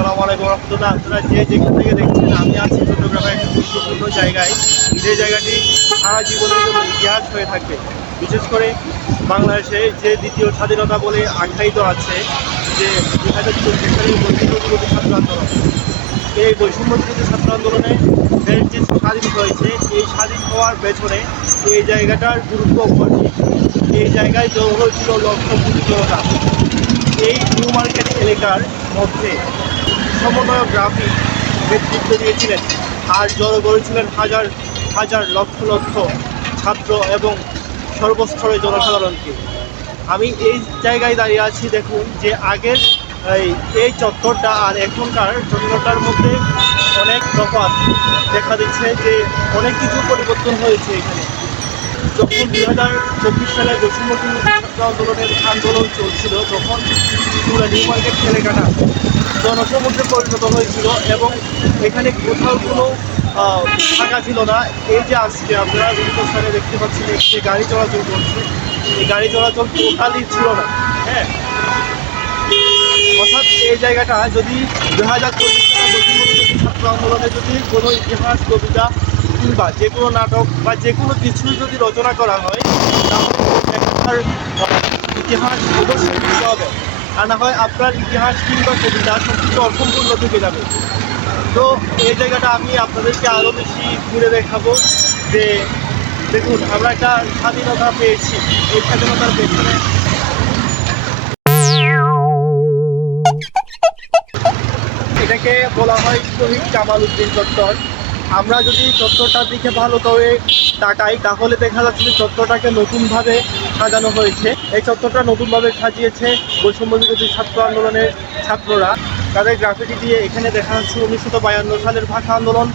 আসসালামু আলাইকুম রহমতুল্লাহ। আপনারা যেখান থেকে দেখছেন, আমি আছি চট্টগ্রামের একটা গুরুত্বপূর্ণ জায়গায়। যে জায়গাটি সারা জীবনের জন্য ইতিহাস হয়ে থাকবে। বিশেষ করে বাংলাদেশে যে দ্বিতীয় স্বাধীনতা বলে আখ্যায়িত আছে, যে 2024 সালের বৈষম্য বিরোধী ছাত্র আন্দোলন। এই বৈষম্য বিরোধী ছাত্র আন্দোলনে দেশ যে স্বাধীন হয়েছে, এই স্বাধীন হওয়ার পেছনে এই জায়গাটার গুরুত্ব অপরিসীম। এই জায়গায় জড়ো হয়েছিল লক্ষ কোটি জনতা। এই নিউ মার্কেট এলাকার মধ্যে সমন্বয় গ্রাফিক নেতৃত্ব দিয়েছিলেন, আর জড়ো করেছিলেন হাজার হাজার লক্ষ লক্ষ ছাত্র এবং সর্বস্তরের জনসাধারণকে। আমি এই জায়গায় দাঁড়িয়ে আছি। দেখুন যে আগের এই চত্বরটা আর এখনকার চত্বরটার মধ্যে অনেক তফাৎ দেখা দিচ্ছে, যে অনেক কিছু পরিবর্তন হয়েছে এখানে। যখন 2024 সালে বৈষম্য ছাত্র আন্দোলন চলছিল, তখন পুরো নিউ মার্কেট এলাকাটা জনসমুদ্রে পরিণত হয়েছিল এবং এখানে কোথাও কোনো ফাঁকা ছিল না। এই যে আজকে আপনারা বিভিন্ন স্থানে দেখতে পাচ্ছেন যে গাড়ি চলাচল করছে, এই গাড়ি চলাচল টোটালি ছিল না। হ্যাঁ, অর্থাৎ এই জায়গাটা যদি 2024 সালে বৈষম্য ছাত্র আন্দোলনে যদি কোনো ইতিহাস, কবিতা কিংবা যে কোনো নাটক বা যে কোনো কিছুই যদি রচনা করা হয়, তাহলে এখানকার ইতিহাস অবশ্যই লিখতে হবে। আর না হয় আপনার ইতিহাস কিংবা কবিতা সব কিছু অসম্পূর্ণ থেকে যাবে। তো এই জায়গাটা আমি আপনাদেরকে আরও বেশি ঘুরে দেখাবো। যে দেখুন, আমরা একটা স্বাধীনতা পেয়েছি। এই স্বাধীনতার পেছনে এটাকে বলা হয় শহীদ জামাল উদ্দিন চত্বর। আমরা যদি চত্বরটার দিকে ভালো করে তাকাই, তাহলে দেখা যাচ্ছে যে চত্বরটাকে নতুনভাবে সাজানো হয়েছে। এই চত্বরটা নতুনভাবে সাজিয়েছে বৈষম্য বিরোধী ছাত্র আন্দোলনের ছাত্ররা। তাদের গ্রাফিটি দিয়ে এখানে দেখা যাচ্ছে 1952 সালের ভাষা আন্দোলন,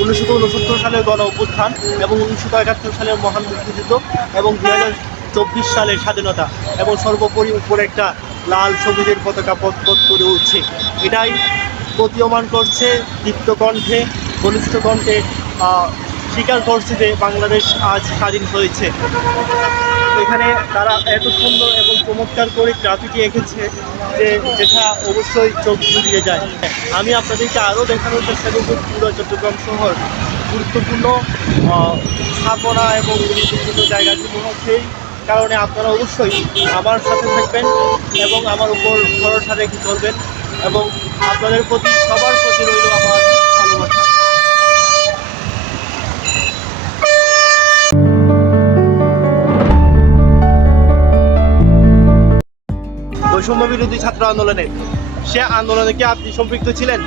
1969 সালের গণ অভ্যুত্থান এবং 1971 সালের মহান মুক্তিযুদ্ধ এবং 2024 সালের স্বাধীনতা, এবং সর্বোপরি উপরে একটা লাল সবুজের পতাকা পথ করে উঠছে। এটাই প্রতীয়মান করছে দীপ্ত কণ্ঠে, বলিষ্ঠ কণ্ঠে স্বীকার করছে যে বাংলাদেশ আজ স্বাধীন হয়েছে। এখানে তারা এত সুন্দর এবং চমৎকার করে গ্রাফিটি এঁকেছে যে যেটা অবশ্যই চোখ জুড়িয়ে যায়। আমি আপনাদেরকে আরও দেখানোর চেষ্টা করব পুরো চট্টগ্রাম শহর গুরুত্বপূর্ণ স্থাপনা এবং গুরুত্বপূর্ণ জায়গাগুলো। সেই কারণে আপনারা অবশ্যই আমার সাথে থাকবেন এবং আমার উপর ভরসা রেখে চলবেন, এবং আপনাদের প্রতি সবার প্রতি রইল আমার ভালোবাসা। বৈষম্য বিরোধী ছাত্র আন্দোলনে, সে আন্দোলনে কি আপনি সম্পৃক্ত ছিলেন?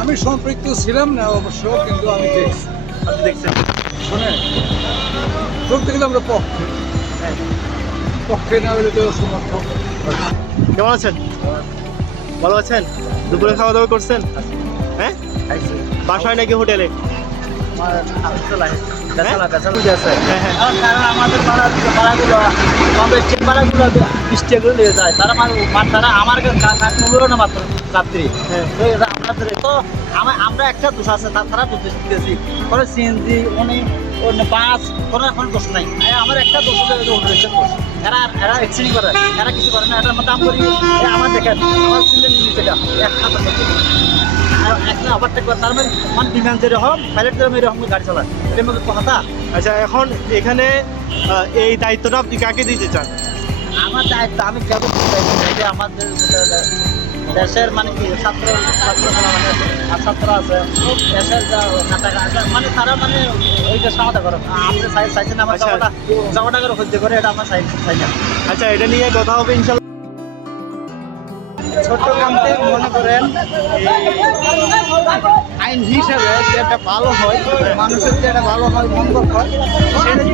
আমি সম্পৃক্ত ছিলাম না অবশ্য, কিন্তু আমি দেখছি। আপনি দেখছেন? শোনেন, বলতে গেলে আমরা পক্ষে, পক্ষে না হলে তো সমর্থক। কেমন আছেন? ভালো আছেন? দুপুরে খাওয়া দাওয়া করছেন? হ্যাঁ, বাসায় নাকি হোটেলে? আমাদের পাড়াগুলো বৃষ্টি করে নিয়ে যায়, তারা আমার না মাত্র রাত্রি। তো আমরা একটা দোষ আছে, তারা দিতেছি কোনো সিএনজি বাস কোনো এখন দোষ নাই। আমার একটা দোষ এরা এক্সিডেন্ট করে, এরা কিছু করে না। এটার মধ্যে আমি করি আমার দেখেন, আমার সিলেন নিচে একটা ওভারটেক করে, তার মানে ডিমান্ড যেরকম পাইলট যেরকম এরকম গাড়ি চালায়, এর মধ্যে কথা। আচ্ছা, এখন এখানে এই দায়িত্বটা আপনি কাকে দিতে চান? আমার দায়িত্ব আমি কেন যে আমাদের দেশের মানে কি ছাত্র ছাত্র আছে, দেশের মানে তারা মানে ওইটা সমাধা করে আমাদের চাইছেন আমার জমাটা করে হচ্ছে করে, এটা আমার চাই না। আচ্ছা, এটা নিয়ে কথা হবে ইনশাল্লাহ। চট্টগ্রামতে মনে করেন আইন হিসাবে যেটা ভালো হয়, মানুষের যেটা ভালো হয়, মঙ্গল হয়, সেটা